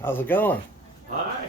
How's it going? Hi.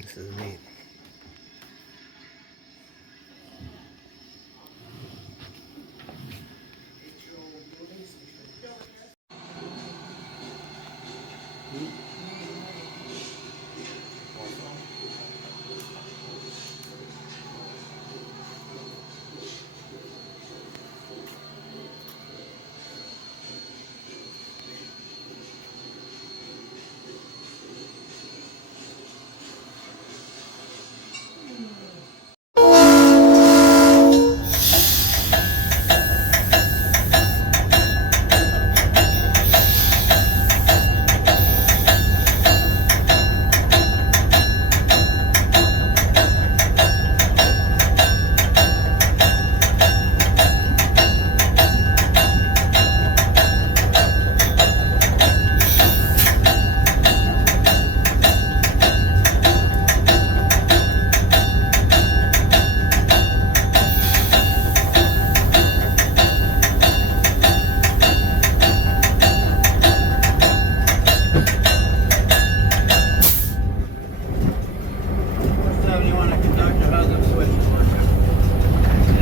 This is neat.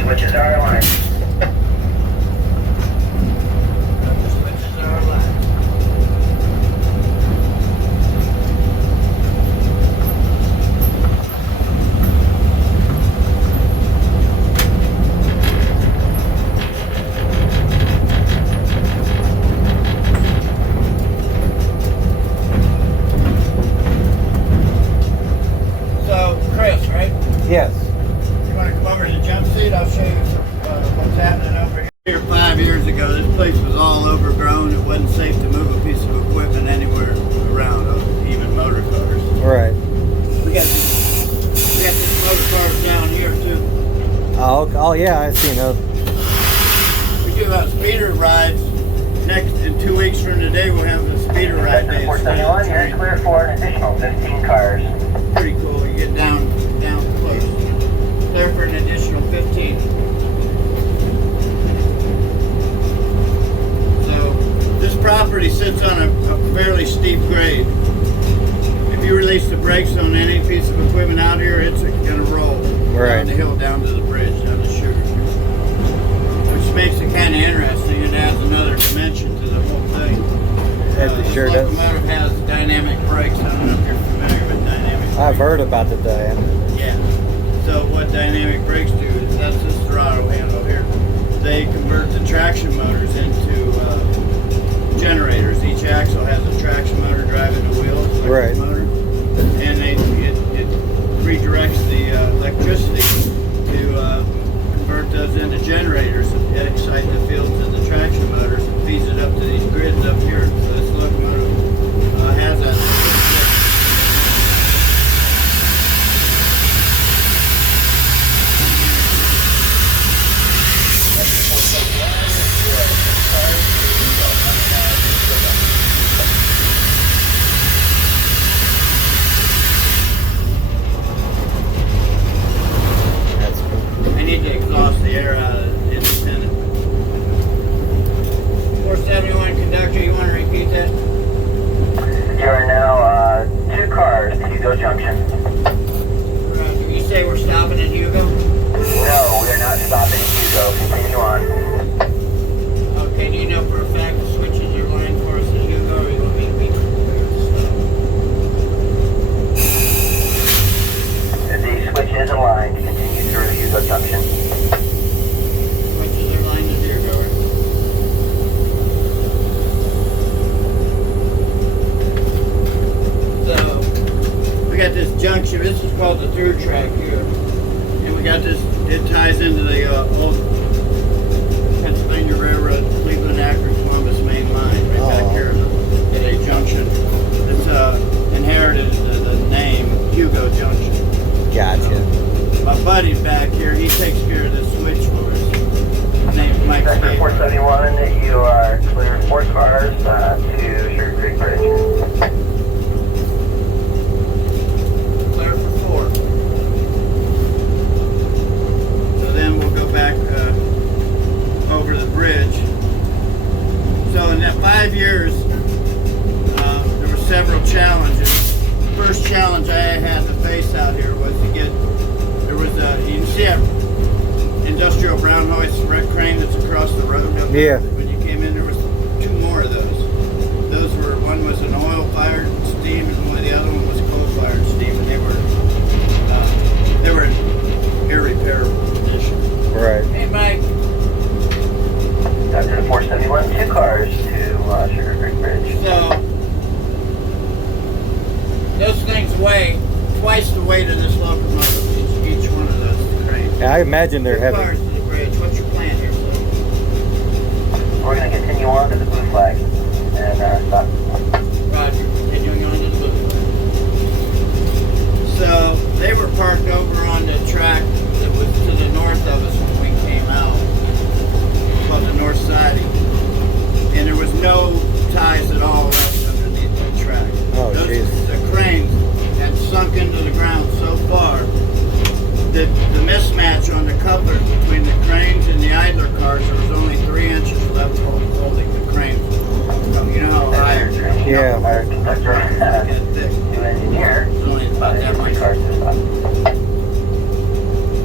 Switches are aligned. So, Chris, right? Yes. You want to come over to the jump seat? I'll show you what's happening over here. 5 years ago, this place was all overgrown. It wasn't safe to move a piece of equipment anywhere around, even motor cars. Right. We got this motor cars down here too. Oh yeah, I've seen those. We do speeder rides. Next, in 2 weeks from today, we'll have a speeder ride day. 471, you're clear for an additional 15 cars. Pretty cool. You get down close. There for an additional 15. So this property sits on a fairly steep grade. If you release the brakes on any piece of equipment out here, it's going to roll down the hill, down to the bridge, down the chute. Which makes it kind of interesting. It adds another dimension to the whole thing. It sure this does. locomotive has dynamic brakes. I don't know if you're familiar with dynamic brakes. I've heard about the dynamic. Yeah. So what dynamic brakes do is that's this throttle handle here. They convert the traction motors into generators. Each axle has a traction motor driving the wheels, Right. motor, and it redirects the electricity to convert those into generators that excite the fields of the traction motors and feeds it up to these grids up here. So this locomotive has that. say we're stopping in Hugo? No, we are not stopping at Hugo. Continue on. Okay, do you know for a fact the switches are lined for us in Hugo, or you want me to be prepared to stop? The switch is aligned. Continue through Hugo Junction. Switches are lined in Hugo, right? So, we got this junction. This is called the through track here. And we got this, it ties into the old Pennsylvania Railroad, Cleveland, Akron, Columbus main line right back here at a junction. It's inherited the name Hugo Junction. Gotcha. My buddy's back here. He takes care of the switch for us. His name's Mike Sector Skater. 471, you are clear 4 cars to Sugar Creek Bridge. Clear for 4. So then we'll go back over the bridge. So in that 5 years, there were several challenges. The first challenge I had to face out here was to get, there was a, you can see that industrial brown hoist wreck crane that's across the road. Yeah. When you came in, there was 2 more of those. Those were, one was an oil-fired steam, and the other one was coal-fired steam, and they were in irreparable condition. Right. Hey, Mike. Sector 471, 2 cars to Sugar Creek Bridge. So those things weigh twice the weight of this locomotive. Each one of those cranes. Yeah, I imagine they're 2 heavy. cars to the bridge. What's your plan here, sir? We're going to continue on to the blue flag and stop. Roger. Continuing on to the blue flag. So they were parked over on the track that was to the north of us when we came out, called the north siding, and there was no ties at all left underneath that track. Oh, jeez. The cranes had sunk into the ground so far that the mismatch on the couplers between the cranes and the idler cars, there was only 3 inches left holding the cranes. You know how high Yeah. Our conductor, get thick. to engineer, It's only about that 3 much. cars to stop.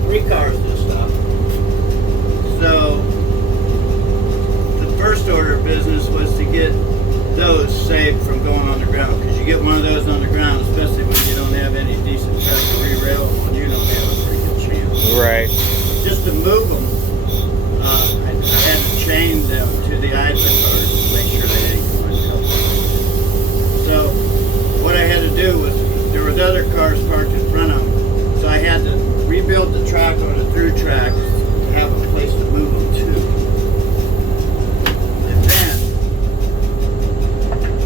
3 cars to stop. So the first order of business was to get those saved from going on the ground, because you get one of those on the ground, especially when you don't have any decent track to re-rail on, you don't have a pretty good chance. Right. Just to move them, I had to chain them to the idler cars to make sure they didn't go uncoupled. So what I had to do was, there was other cars parked in front of them, so I had to rebuild the track on a through track to have a place to move them to. And then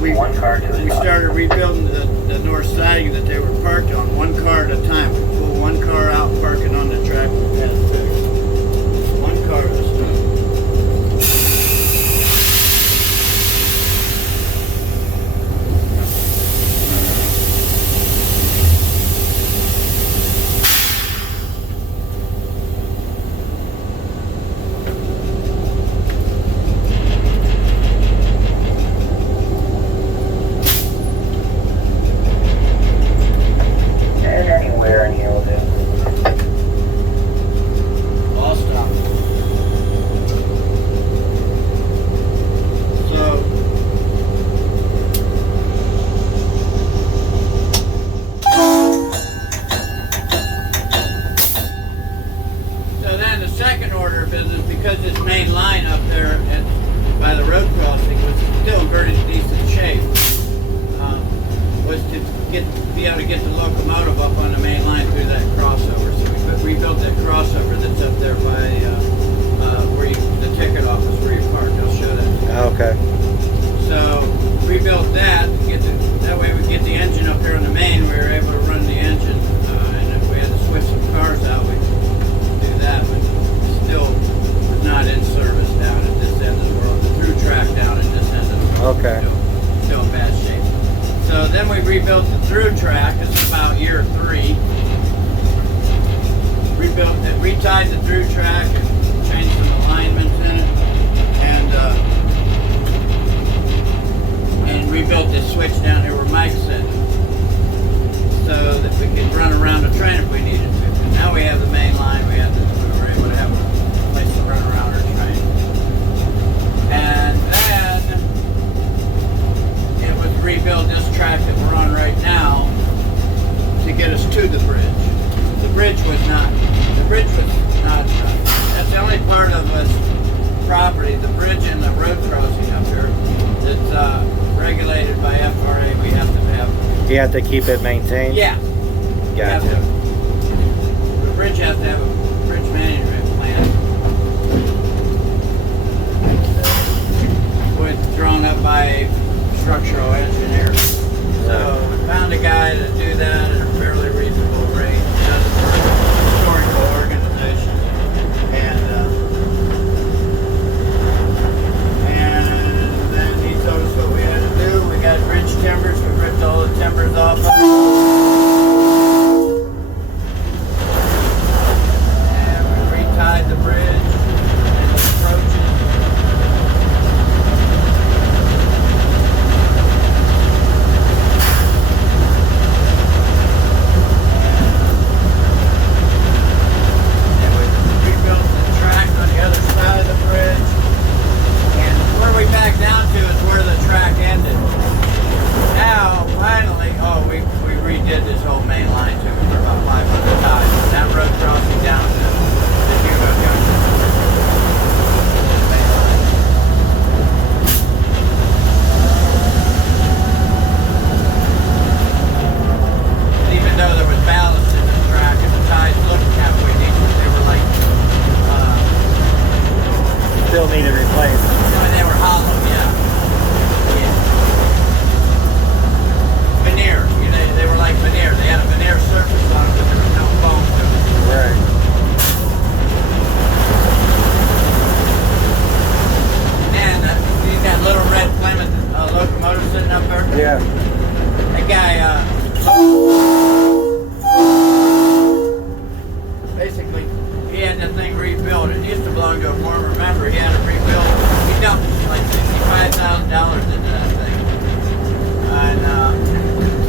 we 1 car to we stop. started rebuilding the north siding that they were parked on, 1 car at a time. We pull 1 car out, park it on the track, and had it fixed. 1 car at a time. And anywhere in here will do. All stop. So then the second order of business, because this main line up there by the road crossing was still in very decent shape, was to be able to get the locomotive up on the main line through that crossover. So we rebuilt that crossover that's up there by where the ticket office where you parked. I'll show that. Okay. So rebuilt that to get that way we get the engine up here on the main. We were able to run the engine, and if we had to switch some cars out, we could do that. But still was not in service down at this end of the world. The through track down at this end of the world. Okay. Still in bad shape. So then we rebuilt the through track. This is about year 3. Rebuilt it, retied the through track and changed some alignments in it, and rebuilt this switch down here where Mike's sitting, so that we could run around the train if we needed to. And bridge was not. That's the only part of this property. The bridge and the road crossing up here that's regulated by FRA. We have to have. You have to keep it maintained? Yeah. Gotcha. The bridge has to have a bridge management plan. Was drawn up by a structural engineer. So we found a guy to do that at a fairly reasonable rate. Does it for a historical organization. And then he told us what we had to do. We got bridge timbers. We ripped all the timbers off. And we retied the bridge and the approaches. Still needed replaced. They were hollow, yeah. Veneer. They were like veneer. They had a veneer surface on them, but there was no foam to it. Right. And you got little red Plymouth locomotive sitting up there. Yeah. That guy, basically, he had that thing rebuilt. It used to belong to a former member. He had it rebuilt. He dumped like $65,000 into that thing. And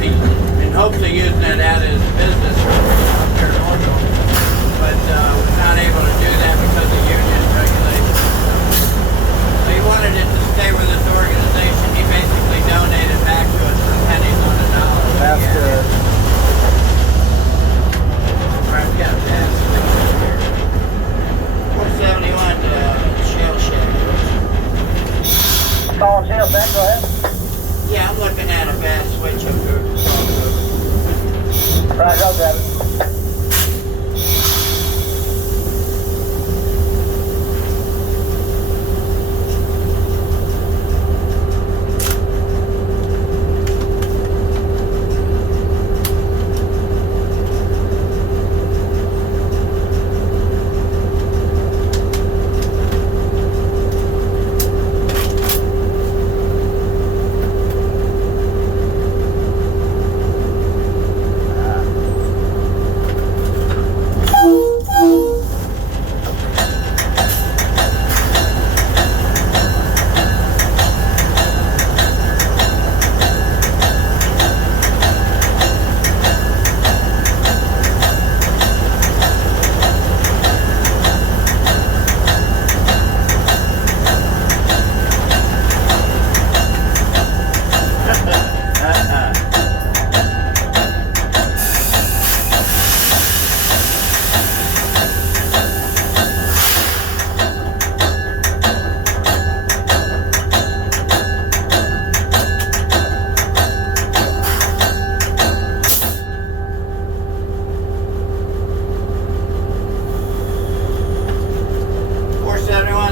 he, in hopes of using it at his business up here in Orville, but was not able to do that because of union regulations. So he wanted it to stay with this organization. He basically donated back to us for pennies on the dollar. That's good. Right, we got a bad switch here. 471 Shell Shack. Calling Shell Shack, go ahead. Yeah, I'm looking at a bad switch up here. Right, I'll grab it.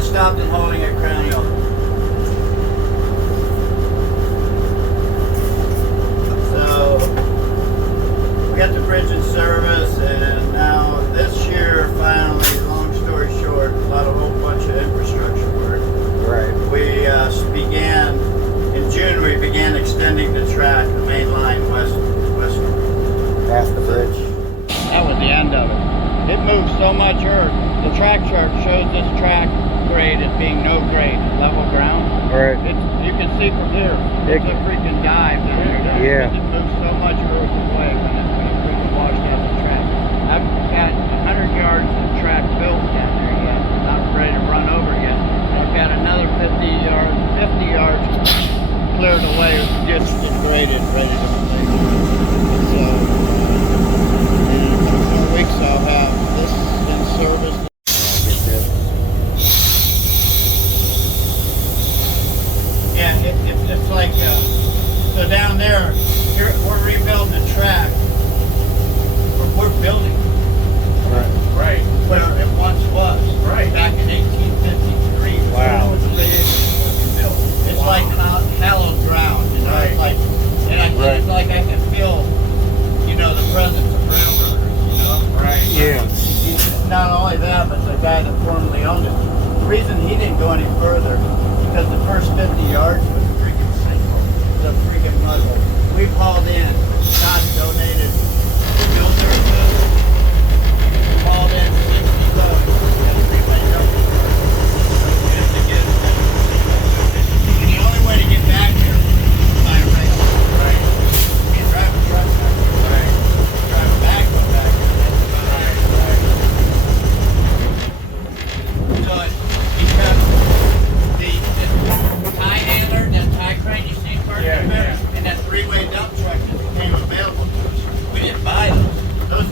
Stopped and holding a cranial. So we got the bridge in service, and now this year, finally, long story short, a whole bunch of infrastructure work. Right. We began in June. We began extending the track, the main line westward. Past the bridge. That was the end of it. It moved so much earth. The track chart shows this track grade as being no grade, level ground. Right. You can see from here, it's a freaking dive down there. Yeah. It moves so much earth away when it freaking washed out the track. I've got 100 yards of track built down there yet, not ready to run over yet. I've got another 50 yards cleared away, just graded, ready to play. So, in 2 more weeks I'll have only that, but the guy that formerly owned it. The reason he didn't go any further because the first 50 yards was a freaking sinkhole. It was a freaking mud hole. We've hauled in. God donated filter to us. Hauled in 60 loads. And three-way dump truck. We have to get it. And the only way to get back here is by rail. Right. You can't drive a truck back here. Right. Drive a backhoe back here. So because the tie handler, that tie crane you see parked in there, and that three-way dump truck that became available to us, we didn't buy those. Those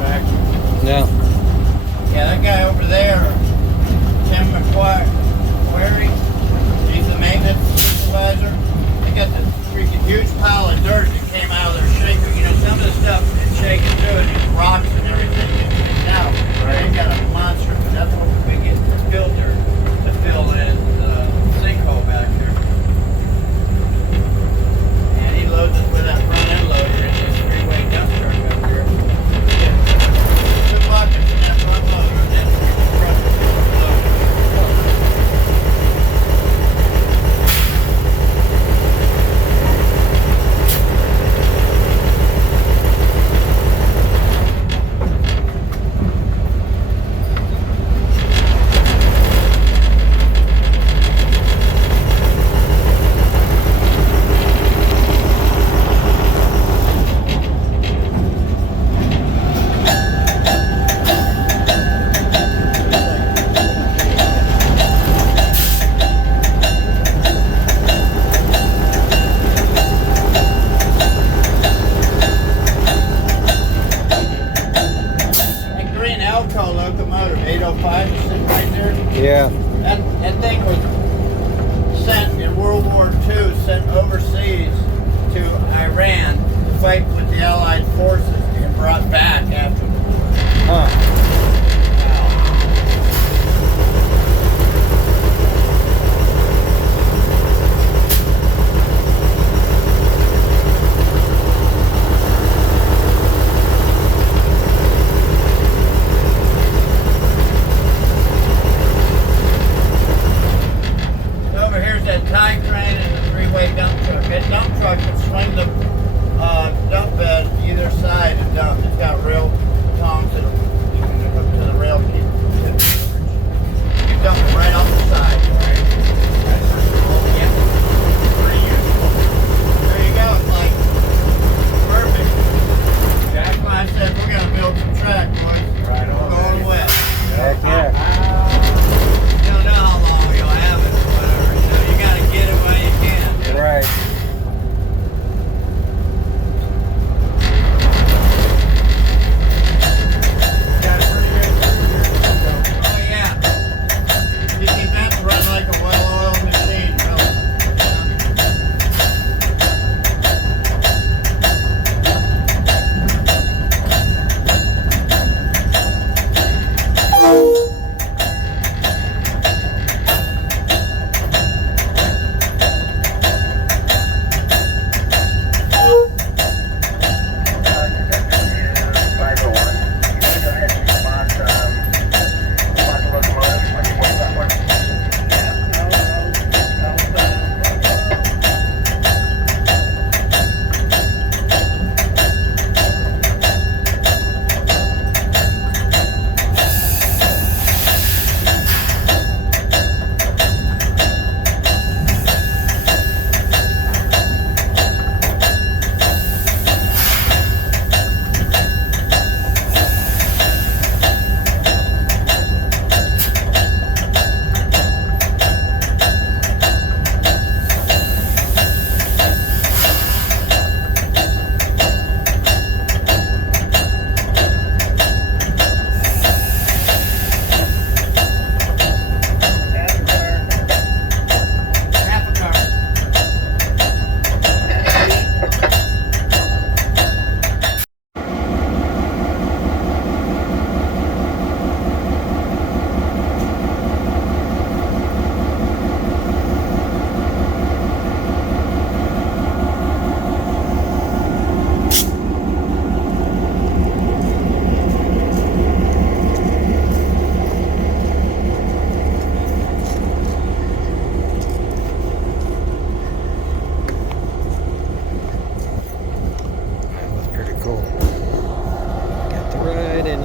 manufacturer. No. Yeah, that guy over there, Tim McQuarrie, he's the maintenance supervisor. They got this freaking huge pile of dirt that came out of their shaker. You know, some of the stuff is shaking through it, these rocks and everything getting out. Right. They got a monster, but that's what we get the filter to fill in the sinkhole back there. And he loads it with that front end loader in this three-way dump truck up here. Two buckets in that front loader, and then the front loader. Locomotive 805 is sitting right there. Yeah. That thing was sent in World War II, sent overseas to Iran to fight with the Allied forces and brought back afterwards. Huh. Tie crane and a three-way dump truck. That dump truck can swing the dump bed either side and dump. It's got rail tongs that you can hook to the rail keep it. You dump it right off the side. Right? Yeah. Pretty useful. There you go. It's like perfect. That's why I said we're gonna build some track, boys. Right on. Going west. Heck yeah. You don't know how long you'll have it. Get it while you can. Right. Oh yeah. You keep that to run like a well-oiled machine, really.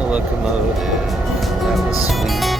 Locomotive. That was sweet.